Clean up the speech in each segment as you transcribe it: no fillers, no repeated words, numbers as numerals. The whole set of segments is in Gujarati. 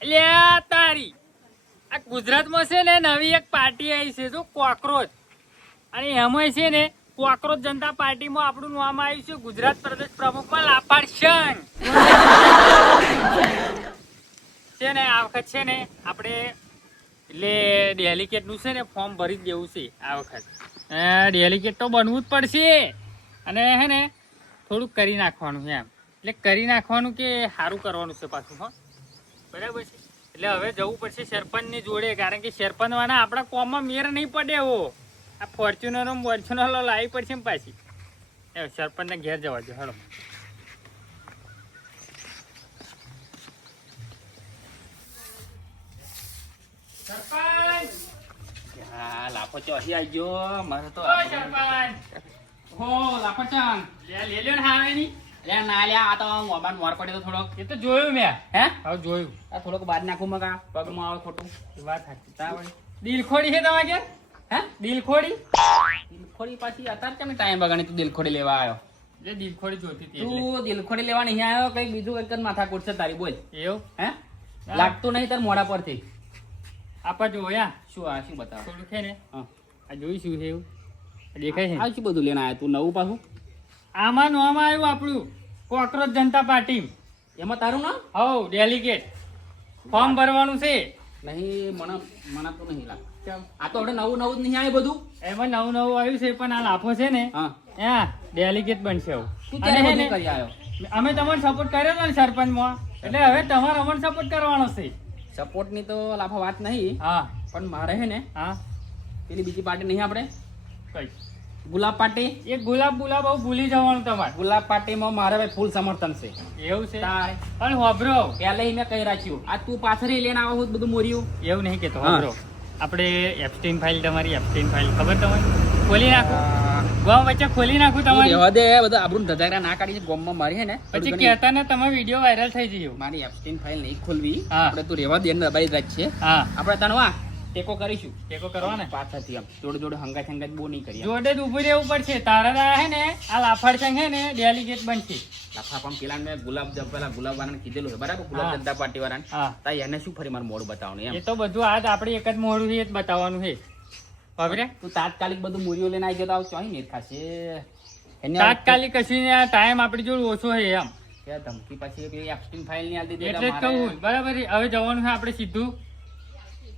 એટલે તારી આ ગુજરાતમાં છે ને નવી એક પાર્ટી આવી છે જો કોકરોચ, અને એમાં છે ને કોકરોચ જનતા પાર્ટીમાં આપણું નામ આવ્યું છે ગુજરાત પ્રદેશ પ્રમુખમાં લાપાડશન છે ને. આ વખત છે ને આપણે એટલે ડેલિકેટનું છે ને ફોર્મ ભરી જ દેવું છે આ વખત. ડેલિકેટ તો બનવું જ પડશે, અને હે ને થોડુંક કરી નાખવાનું છે એમ. એટલે કરી નાખવાનું કે સારું કરવાનું છે પાછું. હા બરાબર છે. એટલે હવે જવું પડશે સરપંચની જોડે, કારણ કે સરપંચવાળા આપણા કોમમાં મેર નહીં પડે એવો. આ ફોર્ચ્યુનરો ફોર્ચ્યુનરો લાવી પડશે ને પાછી. સરપંચને ઘેર જવા દો હેડો. સરપંચ હા લાખો ચોથી આવી ગયો મારે તો. ઓ સરપંચ હો લાખો ચાંદ લે લ્યો ને હાવે ની. લે ના લ્યા આ તો મોબાઈલ મોર પડ્યો તો થોડોક. એ તો જોયું મેં. હે હવે જોયું. આ થોડોક બાદ નાખું મગા પગમાં આવે ખોટું. વાત સાચી. તા વળી. દિલખોડી છે તમારે ઘેર? હે દિલખોડી? દિલખોડી પાછી અત્યારે કેમ ટાઈમ બગાડી તું દિલખોડી લેવા આવ્યો? એટલે દિલખોડી જોતી હતી એટલે. તું દિલખોડી લેવા નહીં આવ્યો, કઈ બીજું એક જ માથાકૂટ છે તારી, બોલ. એવું હે લાગતું નહીં તાર મોઢા પરથી. આપા જોયા શું આ શું બતાવ? થોડું છે ને હા આ જોઈ શું છે એવું દેખાય છે. આ શું બધું લઈને આવ્યો તું નવું પાછું? આમાં નામ આવ્યું આપણું કોકરોચ જનતા પાર્ટી. એમાં તારું નામ? હવ ડેલિગેટ ફોર્મ ભરવાનું છે. નહીં મને તો નહીં લાગ. આ તો હવે નવું નવું જ નહીં આવે બધું. એમાં નવું નવું આવ્યું છે, પણ આ લાફો છે ને હા હા ડેલિગેટ બનશે એવું. તું અને ત્યારે હે બધું ને કરી આવ્યો. અમે તમને સપોર્ટ કર્યો હતો ને સરપંચમાં, એટલે હવે તમારે અમને સપોર્ટ કરવાનો છે. સપોર્ટ ની તો લાફા વાત નહીં, હા પણ મારે હે ને હા પેલી બીજી પાર્ટી નહીં આપણે કઈ ગુલાબ પાર્ટી. એ ગુલાબ બહુ ભૂલી જવાનું તમારે. ગુલાબ પાર્ટીમાં મારે ભાઈ ફૂલ સમર્થન છે. એવું છે તારે પણ હોભરો પહેલે મેં કહી રાખ્યું આ તું પાછળ લઈને આવો છું બધું મોર્યું. એવું નહીં કેતો. હા. હોભરો આપણે એપ્સ્ટીન ફાઇલ, તમારી એપ્સ્ટીન ફાઇલ ખબર તમને? ખોલી નાખું ગામ વચ્ચે ખોલી નાખું તમારી. રહેવા દે બધા આબરૂ ધજાગરા ના કાઢી ગોમમાં મારી હે ને પછી કહેતા ને તમે વિડીયો વાયરલ થઈ જયો. મારી એપ્સ્ટીન ફાઇલ નહીં ખોલવી. હા. આપણે તું રહેવા દે ને દબાઈ રાખ છે. હા આપણે તણવા ટેકો કરીશું ટેકો કરવા ને પાછળથી આમ જોડે જોડે હંગાત હંગાત બહુ નહીં કરીએ. જોડે જ ઉભું રહેવું પડશે. તારા હે ને આ લાફાડ સંઘ હે ને ડેલિગેટ બનશે. લાફા પણ પેલા મેં પેલા ગુલાબ વાળાને કીધેલું છે બરાબર, ગુલાબ હા. જનતા પાર્ટી વાળાને. હા તા એને શું ફરી મારું મોડું બતાવવાનું એ એમ. તો બધું આજ આપણે એક જ મોડું છે એ જ બતાવવાનું છે. ખબર હે? તું તાત્કાલિક બધું મૂરીઓ લઈને આવી ગયો તો આવું ચોઈ નહીં ખાશે એને તાત્કાલિક કશું ને આ ટાઈમ આપણી જોડે ઓછો છે એમ. કે ધમકી પછી પેલી એપ્સ્ટીન ફાઇલ નહીં આલી દીધી એટલે જ કહું બરાબર છે. હવે જવાનું છે આપણે સીધું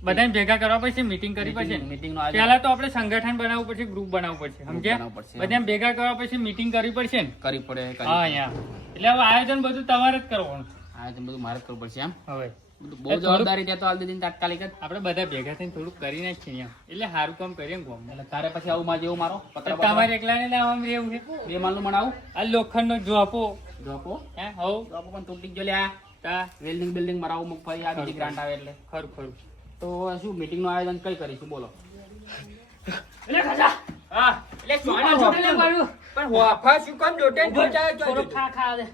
બધાને ભેગા કરવા પડશે, મીટિંગ કરવી પડશે. મીટિંગ નો આયોજન પહેલા તો આપણે સંગઠન બનાવવું પડશે, ગ્રુપ બનાવવું પડશે, સમજ્યા? બનાવવું પડશે. બધાને ભેગા કરવા પછી મીટિંગ કરવી પડશે ને. કરવી પડે હા યા એટલે હવે આયોજન બધું તમારે જ કરવાનું આયોજન બધું મારે જ કરવું પડશે એમ. હવે બધું બહુ જવાબદારી ત્યાં તો આલી દીધી ને તાત્કાલિક જ. આપણે બધા ભેગા થઈને થોડુંક કરી નાખીએ એમ. એટલે સારું કામ કરીએ ને ગામમાં. એટલે તારે પછી આવું માં જેવું મારો પત્ર તમારે એકલાને ના આમ રહેવું છે. બે માલનું બનાવું આ લોખંડનો જોપો જોપો હે હવ જોપો પણ તૂટી ગયો લ્યા. તા વેલ્ડિંગ બિલ્ડિંગ મરાવું મગફળી આ બીજી ગ્રાન્ટ આવે એટલે. ખરું ખરું. તો શું મીટિંગ નું આયોજન કઈ કરીશું બોલો? એટલે ખાજા હા એટલે સોના જોડે લે જોડે મારું. પણ વાફા શું કામ જોટે ને જોટાય તો થોડો ખા ખા દે.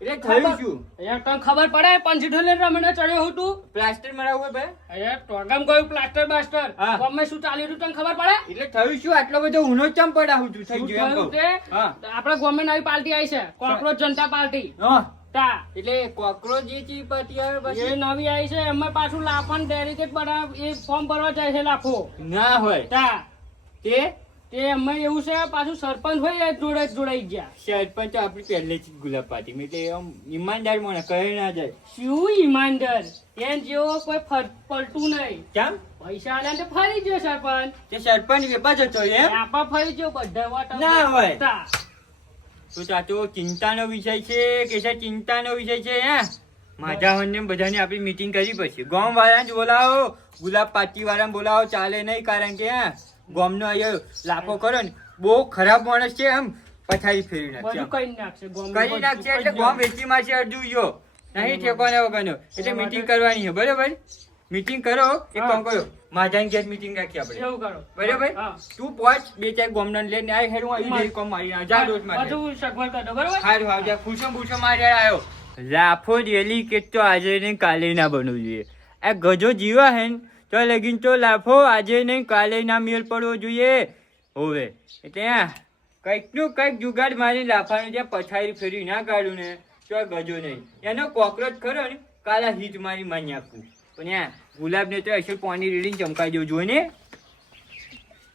એટલે થયું શું? અહીંયા તને ખબર પડે પંચીઠોલે રમણે ચડ્યો હું તું પ્લાસ્ટર મરાવું ભાઈ અહીંયા ટોગમ ગયું પ્લાસ્ટર બાસ્ટર હા. ગમે શું ચાલ્યું હતું તને ખબર પડે? એટલે થયું શું? આટલો બધો ઊનો ચમ પડાવું છું થઈ શું ગયું એમ થયું કહું. તે? હા આપણા ગામમાં નવી પાર્ટી આવી છે કોકરોચ જનતા પાર્ટી. હા તા એટલે કોકરોચ જે ચી પાર્ટી આવે એ પછી નવી આવી છે એમાં પાછું લાફાન ડેલિકેટ બનાવ એ ફોર્મ ભરવા જાય છે લાફો. ના હોય તા તે તે એમાં એવું છે પાછું સરપંચ હોય એ જોડે જ જોડાઈ ગયા. સરપંચ આપણી પહેલેથી જ ગુલાબ પાર્ટી એટલે આમ ઈમાનદાર મને કહે ના જાય. શું ઈમાનદાર એન જેવો કોઈ પલટું નહીં. કેમ? પૈસા આલ્યા ને ફરી ગયો સરપંચ. તે સરપંચ વેપા જતો એમ? આપા ફરી ગયો બધા વાટા. ના હોય. તા. તો ચાચો ચિંતાનો વિષય છે કે છે ચિંતાનો વિષય છે હે? માધાવન ને બધાની આપણી મીટિંગ કરવી પડશે. ગામ વાળાને બોલાવો, ગુલાબ પાર્ટી વાળાને બોલાવો, ચાલે નહીં કારણ કે હે ગામનો અહીંયા લાફો કરો ને બહુ ખરાબ માણસ છે એમ પથારી ફેરવી નાખશે બધું આમ. કરી નાખશે ગોમ કરી નાખશે એટલે ગામ વેચી મારશે અડધું યો નહીં ઠેકવાના વગરનો. એટલે મીટિંગ કરવાની છે બરોબર? મીટિંગ કરો એક કામ કરો માધાની ઘેર મીટિંગ રાખીએ આપણે એવું કરો બરોબર? હા. તું પહોંચ બે ચાર ગામના લઈને આય હેરું અહીં જઈ કોમ મારી ના જા રોજ મારી બધું સગવડ કરી દો બરોબર. હારું આવજા પૂછો પૂછો મારે આવ્યો લાફો ડેલી કે તો આજે ને કાલે ના બનવું જોઈએ. આ ગજો જીવા હે ને તો લગીન તો લાફો આજે ને કાલે ના મેળ પડવો જોઈએ હોવે. એટલે આ કંઈક નું કંઈક જુગાડ મારી લાફાનું જ્યાં પથારી ફેરી ના કાઢું ને તો આ ગજો નહીં. એનો કોકરોચ ખરો ને કાલા હીટ મારી માની આપું પણ યા ગુલાબને તો અસલ પાણી રેડીને ચમકાઈ દેવું જોઈએ ને.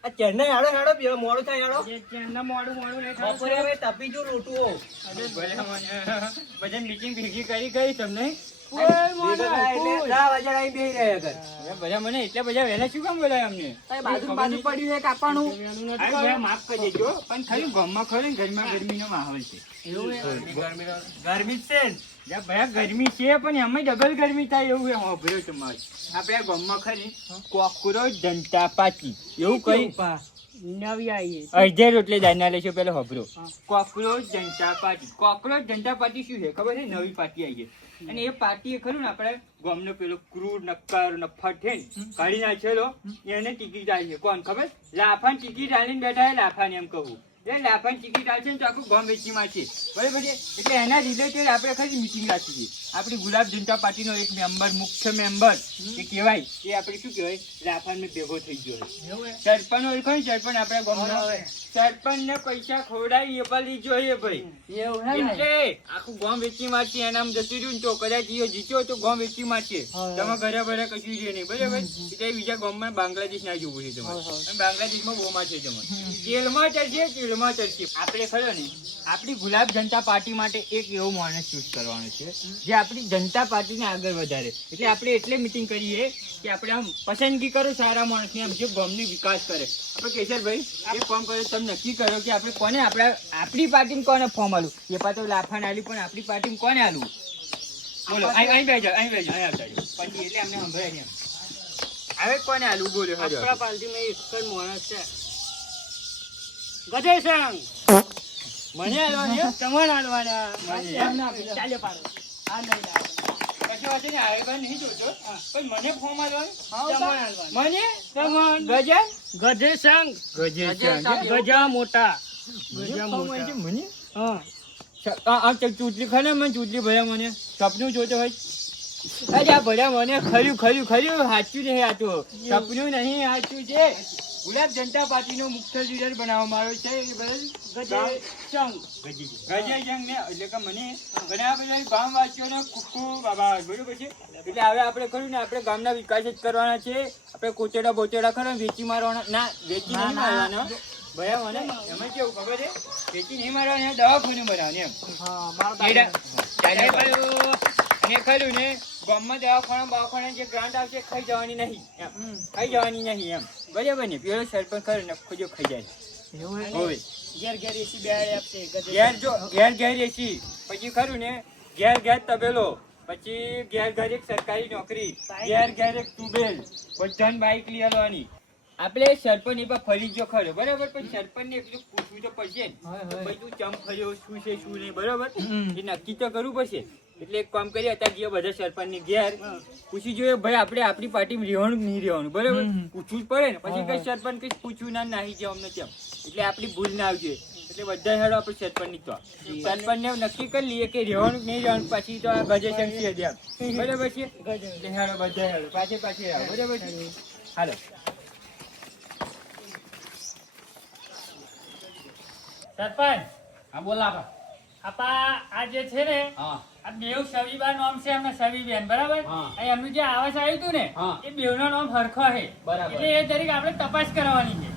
આ ચેન્નઈ હાડો હાડો પેલો મોડું થાય હાડો જે ચેનના મોડું નહીં થતું. બપોરે હવે તપી જો લોટુઓ અરે ભલા મને બધા મીટિંગ ભેગી કરી ગઈ તમને ભેગા થાય એટલે 10 વાગે આવીને બેહી રહ્યા કર. અરે બધા મને એટલા બધા વહેલા શું કામ બોલાય અમને બાજુ બાજુ પડ્યું છે કાપવાનું. અરે ભાઈ માફ કરી દેજો પણ ખાલી ગામમાં ખરો ને ઘરમાં ગરમીનો માહોલ છે. ગરમી જ છે ને. યા ભયા ગરમી છે પણ એમાં ડબલ ગરમી થાય એવું એમ અભર્યો તમારે આપણે આ ગામમાં ખરી કોકરોચ જનતા પાર્ટી એવું કઈ નવી આવી અડધે રોટલે દાના લેશો પેલો હબરો કોકરોચ જનતા પાર્ટી. કોકરોચ જનતા પાર્ટી શું છે ખબર છે? નવી પાર્ટી આવી છે અને એ પાર્ટી ખરું ને આપણે ગામનો પેલો ક્રૂર નક્કર નફટ છે ને કાઢી નાખેલો એને ટિકિટ આવી છે. કોણ ખબર? લાફાની ટિકિટ આલીને બેઠા છે. લાફાને એમ કહું એ લાફાની ટિકિટ આવશે ને તો આખું ગામ વેચીમાં છે બરાબર છે. એટલે એના રિલેટેડ આપણે ખરી મિટિંગ રાખી છે. આપણી ગુલાબ જનતા પાર્ટીનો એક મેમ્બર મુખ્ય મેમ્બર એ કહેવાય એ આપણે શું કહેવાય લાફાને ભેગો થઈ ગયો સરપંચ ઓળખો ને સરપંચ આપણા ગામનો સરપંચને પૈસા ખવડાવી એ પાલી જોઈએ ભાઈ એવું હે ને? એટલે આખું ગામ વેચી મારશે એનામ જતું રહ્યું ને તો કદાચ ઈયો જીત્યો તો ગામ વેચી મારશે તમે ઘરે ભરે કશું છે નહીં બરાબર. એટલે બીજા ગામમાં બાંગ્લાદેશ ના જવું છે તમારે અને બાંગ્લાદેશમાં બોમાં છે તમારે જેલમાં ચડશે જેલમાં ચડશે. આપણે ખરો ને આપણી ગુલાબ જનતા પાર્ટી માટે એક એવો માણસ ચૂઝ કરવાનો છે જે આપણી જનતા પાર્ટીને આગળ વધારે. એટલે આપણે એટલે મિટિંગ કરીએ કે આપણે આમ પસંદગી કરો સારા માણસની આમ જે ગામની વિકાસ કરે. આપણે કેશરભાઈ એક કામ કરો તમે નક્કી કરો કે આપણે કોને આપણી પાર્ટીને કોને ફોર્મ આલું. એ પાછો લાફાન આલ્યું પણ આપણી પાર્ટીને કોને આલું બોલો. અહીં બેસજો અહીં બેસજો અહીં આવતા રહ્યો પછી એટલે અમને સંભળાય નહીં. હવે કોને આલું બોલો. આપણા પાર્ટીમાં એક જ માણસ છે ગજેશંગ. મને આલવાની એમ? તમારે હાલવાના. મને. એમ ના આપી દો. ચાલે પાડો. આ નહીં લાવો. કશો વાંધો નહીં, હવે ભાઈ નહીં જોતો પણ મને ફોર્મ આલવાનું. તમારે હાલવાના. મને ગજા ગજેશંગ. ગજા ગજા મોટા. ગજા મોટા. મને હા. આ ચૂંટણી ખરે મને ચૂંટણી ભર્યા મને સપનું જોતો હોય. અરે આ ભર્યા મને ખર્યું સાચું નહીં આ તો સપનું નહીં સાચું છે. ગુલાબ જનતા પાર્ટીનો મુખ્ય લીડર બનાવવામાં આવ્યો છે એ બધા ગજેશંગ ને એટલે કે મને ઘણા બધા ગામવાસીઓને ખૂબ આભાર બરોબર છે. એટલે હવે આપણે કર્યું ને આપણે ગામના વિકાસ જ કરવાના છે. આપણે કોચેડા બોચેડા ખરો વેચી મારવાના ના વેચી નહીં મારવાના ભયા મને એમાં કેવું ખબર છે વેચી નહીં મારવાના દવાખાનું બનાવવાનું એમ. હા મારો અને ખરું ને ગામમાં દવાખાના જે ગ્રાન્ટ આવશે ખાઈ જવાની નહીં એમ ખાઈ જવાની નહીં એમ બરાબર ને. પેલો સરપંચ ખરો ને ખોજો ખાઈ જાય એવું હે? હવે ઘેર ઘેર એસી બેહાડી આપશે ગજેશંગ. ઘેર એસી પછી ખરું ને ઘેર તબેલો પછી ઘેર એક સરકારી નોકરી ઘેર એક ટ્યુબવેલ બધાને બાઈક લઈ આવવાની. આપણે સરપંચ એ ફરી ગયો ખરો બરાબર પણ સરપંચ ને એટલું પૂછવું તો પડશે ને ભાઈ તું ચમ ફર્યો શું છે શું નહીં બરાબર એ નક્કી તો કરવું પડશે. એટલે એક કામ કરીએ અત્યારે જે બધા સરપંચ ની ઘેર પૂછી જોઈએ ભાઈ આપણે આપણી પાર્ટીમાં રહેવાનું નહીં રહેવાનું બરાબર પૂછવું જ પડે ને. પછી કઈ સરપંચ કઈ પૂછવું ના નાહી જવા અમને તેમ એટલે આપણી ભૂલ ના આવશે. એટલે બધા હેડો આપણે સરપંચ ની તો સરપંચ ને નક્કી કરી લઈએ કે રહેવાનું નહીં રહેવાનું પછી તો આ ગજેશંગ છે બરાબર છે. એટલે હેડો બધા હેડો પાછી આવો બરાબર છે. હાલો સરપંચ હા બોલા આપા આ જે છે ને હા આ બેવ સવીબા નામ છે એમના સવીબેન બરાબર. હા. આ એમનું જે આવાસ આવ્યું હતું ને હા. એ બેવનો નામ હરખો છે બરાબર. એટલે એ તરીકે આપણે તપાસ કરવાની છે.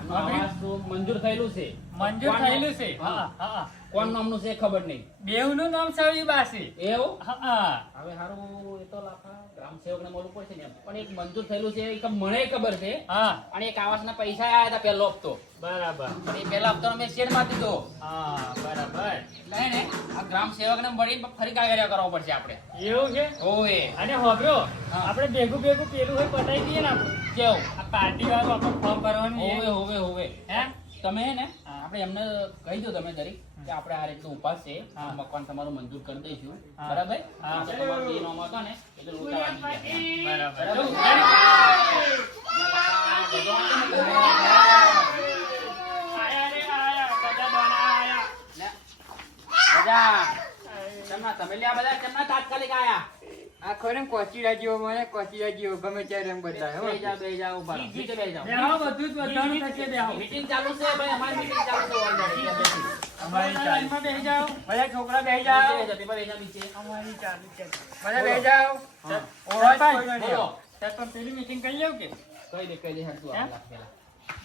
એમનો આવાસ તો મંજૂર થયેલું છે. મંજૂર થયેલું છે. હા. હા કોણ નામનું છે ખબર નહીં. બેવનું નામ સવીબા છે. એવું હા હવે હારું એ તો લાખા ગ્રામ સેવકને મળવું પડશે ને એમ. પણ એક મંજૂર થયેલું છે એ મને ખબર છે હા અને એક આવાસના પૈસા આયા હતા પહેલો હપ્તો બરાબર. અને એ પહેલા હપ્તો મેં શેર માં દીધો હા બરાબર. એટલે હે ને આ ગ્રામ સેવકને મળી ફરી કાગળિયા કરવો પડશે આપણે. એવું છે. ઓએ અને હોભરો હા. આપણે ભેગું પેલું હોય પતાવી દઈએ ને આપણે કેવું આ પાર્ટી વાળું આપણે ફોર્મ ભરવાનું છે. હોવે હે તમે હે ને આપણે એમને કહી દો તમે દરેક કે આપણે આ રીતનું ઉપાસ છે હા. મકાન તમારું મંજૂર કરી દઈશું હા. બરાબર હા. તો તમારો જે નામ હતો ને એટલે લોટા વાગી ગયા. બરાબર. આયા રે આયા બધા દોણા આયા. બધા તમે લે આ બધા કેમના તાત્કાલિક આયા આ ખરે કોચીડા જેવો મને કોચીડા જેવો ગમે ત્યારે રંગ બદલાય હો. બે જાવ ઉભા રહો. નીચે બેસી જાઓ. બેહો, બધું જ બધાનું થશે બેહો. મીટિંગ ચાલુ છે ભાઈ અમારી મીટિંગ ચાલુ છે already. અમારી ચાલુ. લાઈનમાં બેસી જાઓ. બધા છોકરા બેસી જાઓ. અમારી ચાલુ છે. બધા બેસી જાઓ. હા. ઓવા જ કોઈ નથી. બોલો. સાહેબ, પણ પેલી meeting કરી લેવું કે? કઈ દે હેડ તું હે? આ લાખ પેલા.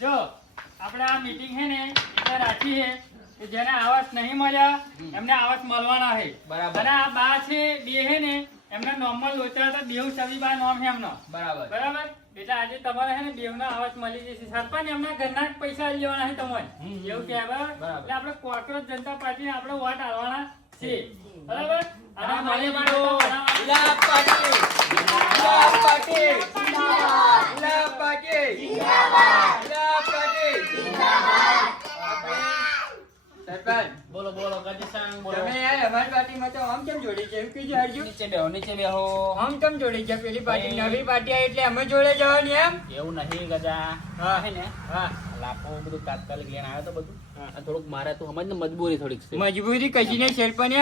જો આપણે આ મીટિંગ છે ને એટલે રાખી છે કે જેને આવાસ નહીં મળ્યા એમને આવાસ મળવાના છે. બરાબર. અને આ બા છે બે છે ને એમના નોમમાં લોચા હતા, બેઉ સવીબા નામ છે એમનો. બરાબર. બરાબર. એટલે આજે તમારે છે ને બેઉનો આવાસ મળી જશે. સરપંચ એમના ઘરના જ પૈસા લઈ લેવાના છે તમારે. એવું કે બરાબર. બરાબર. એટલે આપણે કોકરોચ જનતા પાર્ટીને આપણે વોટ આલવાના છે. બરાબર. અને હા, મને મારે બીજો બીજો. ગુલાબ પાટી. ગુલાબ પાટી. ગુલાબ પાટી. ગુલાબ પાટી. સરપંચ, બોલો બોલો ગજેશન બોલો. તમે યાર અમારી પાર્ટીમાં તો આમ કેમ જોડી છે? એવું કીધું હરજુ. નીચે બેહો. આમ કેમ જોડી છે? પેલી પાર્ટી નવી પાર્ટી આવી એટલે અમે જોડે જવાની એમ? એવું નહીં ગજા. હા. હે ને હા. લાખો બધું તાત્કાલિક લઈને આવ્યો તો બધું. હા. આ થોડુંક મારે તું સમજ ને મજબૂરી થોડીક છે. મજબૂરી કશી નહીં સરપંચ.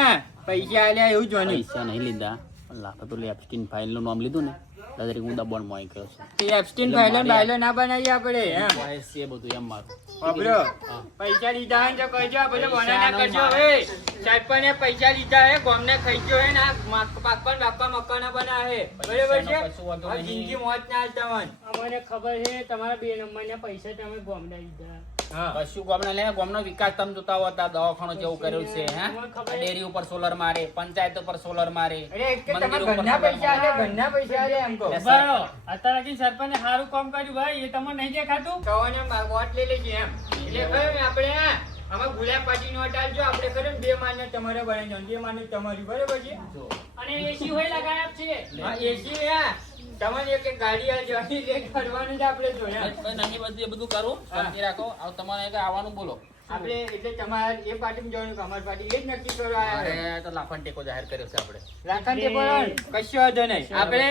પૈસા આલ્યા એવું જોવાનું. પૈસા નહીં લીધા પણ લાખો પેલું એપ્સ્ટીન ફાઇલ નું નામ લીધું ને દાદારી હું દબાણ મોઈ કર્યો છે. તે એબસ્ટીન ફાઇલો ને બાયલો ના બનાવીએ આપણે એમ. વોઇસ છે બધું એમ મારું. અબરો, હા. પૈસા લીધા હે ને તો કહેજો, આ બધું પૈસા બનાના નો કરજો મારે. હવે. સરપંચે પૈસા લીધા હે, ગામને ખાઈજો હે ને આ પાકવાન બાપા મકાના બનાવે. બરાબર છે? કશું વાંધો હવે નહીં. જિંદગી મોત ના હાલતા મન. અમને ખબર છે તમારા 2 નંબરના પૈસા તમે ગોમડા લીધા. હા. કશું ગામના લે ગામનો વિકાસ તમે જોતા હો તા દવાખાનો જેવું કર્યું છે હે તમને ખબર આ ડેરી ઉપર સોલર મારે પંચાયત ઉપર સોલર મારે અરે એક કે મંદિર તમારા ઉપર ઘરના સોલર પૈસા મારે. આલે, ઘરના પૈસા આલે એમ કહો. લે. બરો અત્યારે લગી સરપંચે સારું કામ કર્યું ભાઈ, એ તમને નહીં દેખાતું? કહોને વોટ લઈ લેજે એમ. એટલે કહ્યું ને આપણે આમાં ગુલાબ પાર્ટી નો હટાવજો. આપણે ખરું ને 2 માન્ય તમારે બનાવી દો, 2 માન્ય તમારી. બરાબર છે? જો અને એસી હોય લગાયા છે. હા, એસી હે. તમારી એક એક ગાડી આ જવાની રે કરવાનું જ આપણે જોયા. નહીં બધું એ બધું કરું શાંતિ રાખો. હવે તમારે એક આવવાનું બોલો. આપણે એટલે તમારે એ પાર્ટીમાં જવાનું કે અમારી પાર્ટી એ જ નક્કી કરવા આવ્યા. અરે તો લાખન ટેકો જાહેર કર્યો છે આપણે. રાખણ તે પણ કશો વાંધો નહીં. આપણે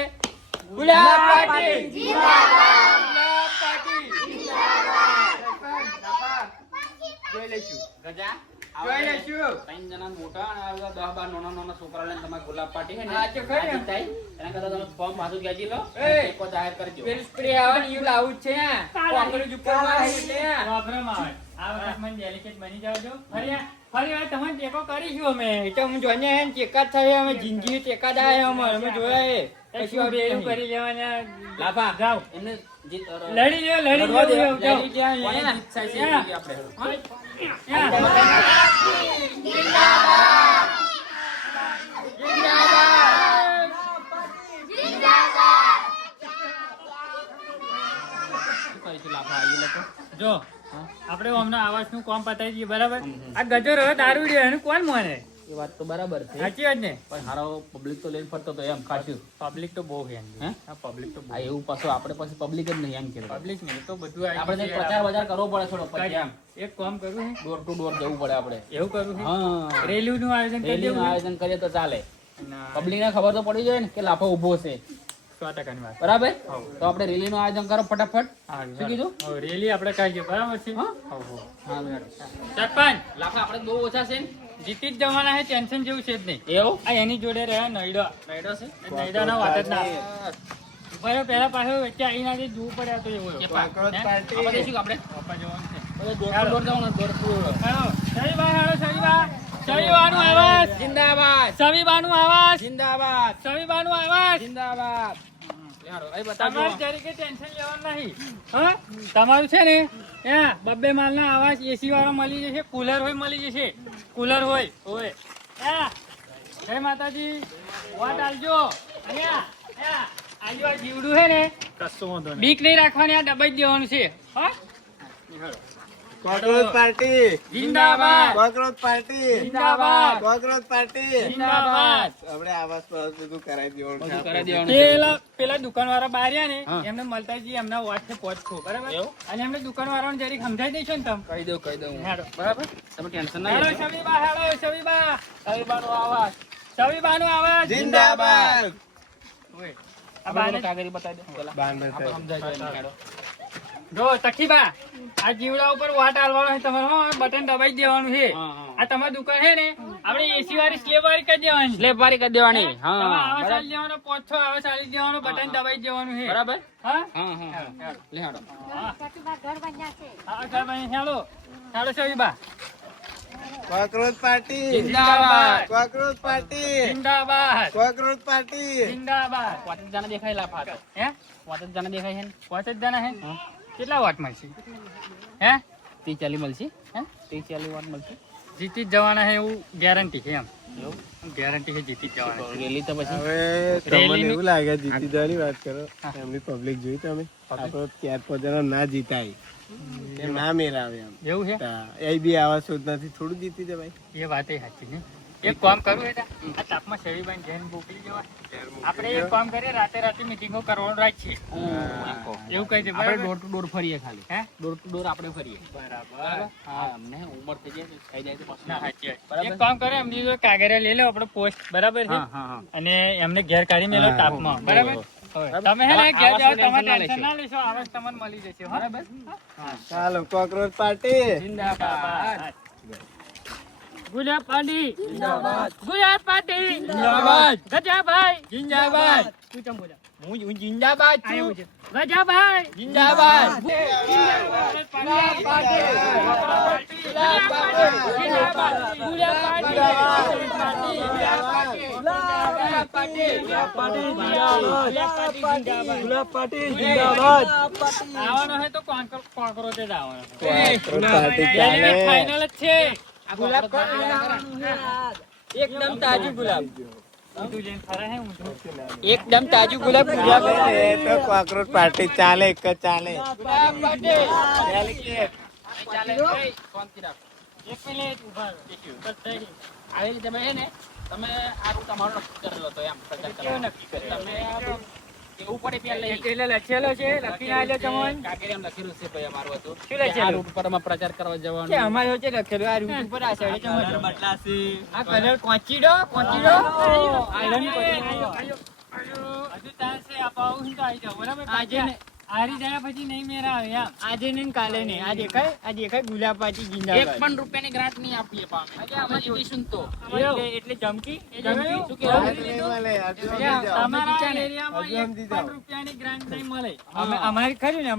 ગુલાબ પાર્ટી જિંદાબાદ. ગુલાબ પાર્ટી જિંદાબાદ. જોઈ લઈશું. ગજા જોઈ લઈશું. 3 જણા મોટા અને આ 10-12 નાના છોકરા લઈને તમારે ગુલાબ પાર્ટી છે ને હા, તો ખરી. આ જીતાય. એના કરતા તમે ફોર્મ પાછું ખેંચી લો એ. ટેકો જાહેર કરજો. પેલું સ્પ્રે આવે ને એવું લાવું જ છે હે. કોકરોચ ઉપર મારે એટલે હે. વાપરવામાં આવે. આ વખત મને ડેલિકેટ બની જાવ છો. ફરી વાર તમને ટેકો કરીશું અમે. એ તો હું જોઈને હે ને ટેકા જ થાય અમે જિંદગી ટેકા જ આયા અમે જોયા હે. કશું કશું બેરું વાંધો નહીં. કરી લેવાના. લાફા જાઓ. એમને જીત લડી લ્યો, લડી લડવા દે. લ્યો, જાઓ. લડી જ્યાં કોને હે. જીત થાય છે એ યા. જોઈએ આપણે. યા. શું કરીશું લાફા એ લોકો? જો આપણે હમણાં આવાસનું કામ પતાવી દઈએ બરાબર. આ ગજો રહ્યો દારૂ રહ્યો એનું કોણ માને? એ વાત તો બરાબર છે સાચી વાત ને? પણ હારો પબ્લિક તો લઈને ફરતો તો એમ ખાસું. પબ્લિક તો બહુ છે હે? આ પબ્લિક તો બહુ. આ એવું પાછું આપણે પછી પબ્લિક જ નહીં એમ કહેવાય. પબ્લિક ને તો બધું આવી આપણે ગયું છે. પ્રચાર બજાર કરવો પડે થોડો પછી એમ એક કામ કરવું છે, ડોર ટુ ડોર જવું પડે આપણે. એવું કરવું છે. હા રેલી નું આયોજન કરી રેલીનું દેવું આયોજન કરીએ તો ચાલે. ના, પબ્લિક ને ખબર તો પડી જાય ને કે લાફો ઉભો છે 100% વાત. બરાબર. હા. તો આપણે રેલી નું આયોજન કરો ફટાફટ. હા, શું કીધું? હવે રેલી આપણે કાઢીએ બરાબર છે. હા? હઉ, હઉ. હા મેડમ. સરપંચ લાફા આપણે બહુ ઓછા છે ને? જીતી જ જવાના છે, ટેન્શન જેવું છે જ નહીં. એવું આ એની જોડે રહ્યા નૈડો. રાઈડો છે. નૈડાના વાત જ ના આવે. ઉભા રહો, પહેલા પાછો વચ્ચે આવીને આજે જોવું પડે આ તો એવું કે એવું. કોકરોચ હે? પાર્ટી. આપણે જઈશું કે આપણે? પપ્પા જવાનું છે. બધા ડોર ટુ ડોર જવાનું, ડોર ટુ ડોર. હાલો, સવીબા, હાલો, સવીબા. સવીબાનું આવાજ. જિંદાબાદ. સવીબાનું આવાજ. જિંદાબાદ. સવીબાનું આવાજ. જિંદાબાદ. હારો, અહીં બતાવજો. તમારે તરીકે ટેન્શન લેવાનું નહીં. હા? તમારું છે ને ત્યાં 2 માલના આવાજ એસી વાળો મળી જશે, કુલર હોય મળી જશે. કુલર હોય હોય. હા. જય માતાજી. વોટ આલજો. અહીંયા અહીંયા. આજુ આ જીવડું છે ને બીક નહીં રાખવાની, આ દબાઈ જ દેવાનું છે. હા? કોકરોચ પાર્ટી જિંદાબાદ. કોકરોચ પાર્ટી જિંદાબાદ. કોકરોચ પાર્ટી જિંદાબાદ. આપણે આવાસ પર બધું કરાવી દેવાનું બધું છે કરાવી આપણે. દેવાનું છે. પેલા દુકાનવાળા બહાર રહ્યા ને હા. એમને મલતાજી એમના વોટ છે પહોંચો બરાબર. એવું? અને એમને દુકાનવાળાને જરીક સમજાઈ દેશો ને તમે. કહી દઉં હેડો. બરાબર. તમે ટેન્શન ના હેલો લેજો. સવીબા, હેલો સવીબા. સવીબાનો આવાજ. સવીબાનું આવાજ. જિંદાબાદ. ઓય, આ આપણે બાને પેલો કાગળી બતાવી દો પેલા. બાન આપણે સમજાવી દો એને. હેડો. જો તખીબા, આ જીવડા ઉપર વાટ આલવાનો છે તમારે. હો, બટન દબાઈ જ દેવાનું છે. હા, હા. આ તમારી દુકાન છે ને આપણે એસી વાળી સ્લેબ વાળી કરી દેવાની. સ્લેબ વાળી કરી દેવાની. હા, તમે આવા બરાબર. ચાલી દેવાનો, 5-6 આવા ચાલી દેવાનો, બટન દબાઈ જ દેવાનું છે. બરાબર. હા? હા હા હા. લે હેડો. હા, ઘર બની હેલો. હેલો સવીબા. કોકરોચ પાર્ટી જિંદાબાદ કોકરોચ પાર્ટી જિંદાબાદ કોકરોચ પાર્ટી જિંદાબાદ. 5 જણા દેખાય લાફા તો. હે 5 જણા દેખાય છે ને. 5 જ જણા હે કેટલા વોટ મળશે હે 30-40 મળશે. હે 30-40 વોટ મળશે. જીતી જ જવાના હે એવું ગેરંટી છે એમ એવું? ગેરંટી છે જીતી જ જવાના છે. રેલી તો પછી હવે તમને રેલીની- એવું લાગે જીતી જવાની વાત કરો એમની પબ્લિક જોઈ તમે આપણો 4-5 જણા ના જીતાય એ ના મેળાવે એમ એવું છે એ બી આવા શોધનાથી થોડું જીતી જવાય એ વાત એ સાચી છે એક કામ કરવું એટલે આ તાપમાં શેરીબાઈ જૈન મોકલી જવાય આપણે એક કામ કરીએ રાતે રાતે મીટિંગો કરવાનું રાખીએ એવું કહી દે આપણે બરાબર ડોર ટુ ડોર ફરીએ ખાલી. હે ડોર ટુ ડોર આપણે ફરીએ. બરાબર હા અમને ઉંમર થઈ જાય તો થઈ જાય તો પાછું. ના સાચી વાત. બરાબર. એક કામ કરે એમની જોડે કાગળિયા લઈ લો આપણે પોસ્ટ બરાબર છે હા હા હા. અને એમને ઘેર કાઢી મેલો હા, તાપમાં હો, બરાબર હો. હવે તમે હે ને ઘેર આવાસનું જાઓ તમે ટેન્શન ના ટેન્શન લેશો. ના લેશો આવાસ તમને મળી જશે હો. બરાબર ચાલો કોકરોચ પાર્ટી જિંદાબાદ ગુલાબ પાર્ટી જિંદાબાદ ગુલાબ પાર્ટી જિંદાબાદ ગજાભાઈ જિંદાબાદ તું ચમ બોલા હું જિંદાબાદ આયો છું છે ગજાભાઈ જિંદાબાદ ગુલાબ પાર્ટી ગુલાબ પાર્ટી જિંદાબાદ ગુલાબ પાર્ટી આવવાનો હે તો કોણ તે જ આવવાનો કોકરોચ પાર્ટી ચાલે ફાઇનલ જ છે ગુલાબ એકદમ તાજું ગુલાબ તું જઈને ખરા હે હું છું એકદમ તાજું ગુલાબ એ તો કોકરોચ પાર્ટી ચાલે એક જ ચાલે ચાલે ભાઈ, શાંતિ રાખો. એક મિનિટ ઊભા રહો. બસ થઈ ગયું. આવી રીતે તમે હે ને તમે આ રૂટ અમારો નક્કી કરેલો હતો એમ પ્રચાર કેવો કરવાનો. નક્કી કર્યો? તમે કેવું પડે પહેલા એટલે લખેલો છે લખીને આલ્યો તમને કાગળ એમ લખેલું છે ભાઈ અમારું હતું શું લખેલું? આ રૂટ પર અમારે પ્રચાર કરવા જવાનું. કે અમારે વચ્ચે લખેલું આ રૂટ ઉપર આ સાઈડે કલર ચમચો. બદલાશે. આ કલર કોચીડો કોચીડો હજુ ચાન્સ છે અપાવું હું તો આવી જાઉં બરાબર આજે ને- હારી જાય પછી નહીં મેરા આવે એમ આજે ને કાલે ને આ દેખાય ગુલાબ પાર્ટી એક જિંદાબાદ પણ રૂપિયાની ગ્રાન્ટ નહીં આપીએ પામે. અમે જીતીશું ને તો. એટલે ધમકી એ જોયું? શું કહેવાય? નહીં મળે હજુ તમારા સમજી જાઓ. એરિયામાં હજુ એક સમજી પણ જાઓ. રૂપિયાની ગ્રાન્ટ નહીં મળે અમારી ખરી ને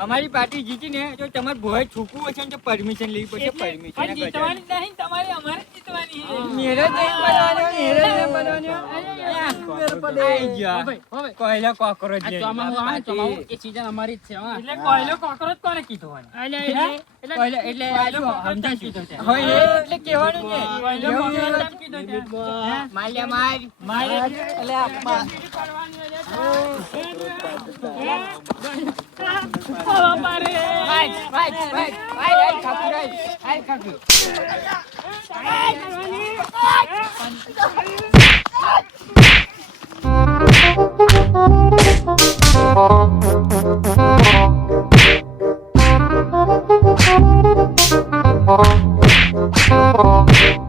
અમારી પાર્ટી જીતી ને તો તમારે ભોય છૂકવું હશે ને તો પરમિશન લેવી પડશે એટલે પણ પરમિશન જીતવાની જ નહીં તમારી અમારે જ જીતવાની છે. મેરે જ નહીં બનવાનો મેરે જ નહીં બનવાનો આઈ ગયા હવે, હવે. કોયલા કોકરોચ આ ચોમાસું આવે ને, ચોમાસું એ season અમારી જ છે હા. એટલે કોયલો કોકરોચ કોને કીધો હોય? કોયલા એટલે આ શું સમજાય કીધો છે. હવે એટલે કહેવાનું ને કોયલો એવું કોકરોચ એવું. કેમ કીધો છે? હે? માલ્યા માર મારે એટલે આપવા મારે વાઈ વાઈ વાઈ વાઈ ખાકુ વાઈ ખાકુ Thank you.